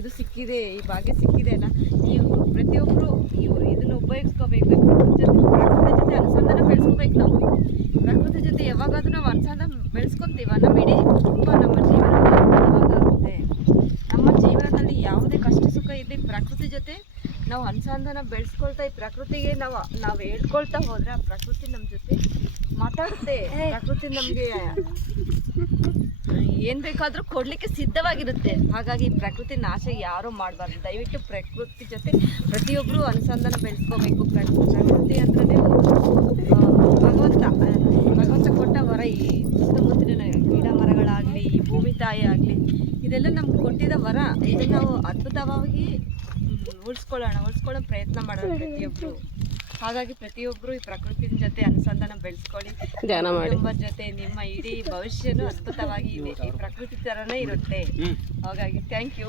ಇದು ಸಿಕ್ಕಿದೆ, ಈ ಭಾಗ್ಯ ಸಿಕ್ಕಿದೆ ಅಲ್ಲ, ನೀವು ಪ್ರತಿಯೊಬ್ಬರು ಇದನ್ನು ಉಪಯೋಗಿಸ್ಕೋಬೇಕು. ಪ್ರಕೃತಿ ಜೊತೆ ಅನುಸಂಧಾನ ಬೆಳೆಸ್ಕೋಬೇಕು. ನಾವು ಪ್ರಕೃತಿ ಜೊತೆ ಯಾವಾಗಾದ್ರೂ ನಾವು ಅನುಸಂಧಾನ ಬೆಳೆಸ್ಕೊತೀವ, ನಮ್ಮ ಇಡೀ ಕುಟುಂಬ, ನಮ್ಮ ಜೀವನ ಅದ್ಭುತವಾಗುತ್ತೆ. ನಮ್ಮ ಜೀವನದಲ್ಲಿ ಯಾವುದೇ ಕಷ್ಟ ಸುಖ ಇರಲಿ, ಪ್ರಕೃತಿ ಜೊತೆ ನಾವು ಅನುಸಂಧಾನ ಬೆಳೆಸ್ಕೊಳ್ತಾ ಈ ಪ್ರಕೃತಿಗೆ ನಾವು ಹೇಳ್ಕೊಳ್ತಾ ಹೋದ್ರೆ ಆ ಪ್ರಕೃತಿ ನಮ್ಮ ಜೊತೆ ಮಾತಾಡುತ್ತೆ. ಪ್ರಕೃತಿ ನಮಗೆ ಏನು ಬೇಕಾದರೂ ಕೊಡಲಿಕ್ಕೆ ಸಿದ್ಧವಾಗಿರುತ್ತೆ. ಹಾಗಾಗಿ ಪ್ರಕೃತಿ ನಾಶ ಯಾರೂ ಮಾಡಬಾರ್ದು. ದಯವಿಟ್ಟು ಪ್ರಕೃತಿ ಜೊತೆ ಪ್ರತಿಯೊಬ್ಬರು ಅನುಸಂಧಾನ ಬೆಳೆಸ್ಕೋಬೇಕು. ಪ್ರಕೃತಿ ಅಂದ್ರೆ ಭಗವಂತ ಕೊಟ್ಟ ವರ. ಈ ಸುತ್ತಮುತ್ತಲಿನ ಗಿಡ ಮರಗಳಾಗಲಿ, ಈ ಭೂಮಿ ತಾಯಿ ಆಗಲಿ, ಇದೆಲ್ಲ ನಮ್ಗೆ ಕೊಟ್ಟಿದ್ದ ವರ. ಇದನ್ನು ನಾವು ಅದ್ಭುತವಾಗಿ ಉಳಿಸ್ಕೊಳ್ಳೋ ಪ್ರಯತ್ನ ಮಾಡೋಣ ಪ್ರತಿಯೊಬ್ಬರು. ಹಾಗಾಗಿ ಪ್ರತಿಯೊಬ್ಬರು ಈ ಪ್ರಕೃತಿ ಜೊತೆ ಅನುಸಂಧಾನ ಬೆಳೆಸ್ಕೊಳ್ಳಿ. ಕುಟುಂಬದ ಜೊತೆ ನಿಮ್ಮ ಇಡೀ ಭವಿಷ್ಯನೂ ಅದ್ಭುತವಾಗಿ ಇದೆ, ಈ ಪ್ರಕೃತಿ ಥರನೇ ಇರುತ್ತೆ. ಹಾಗಾಗಿ ಥ್ಯಾಂಕ್ ಯು.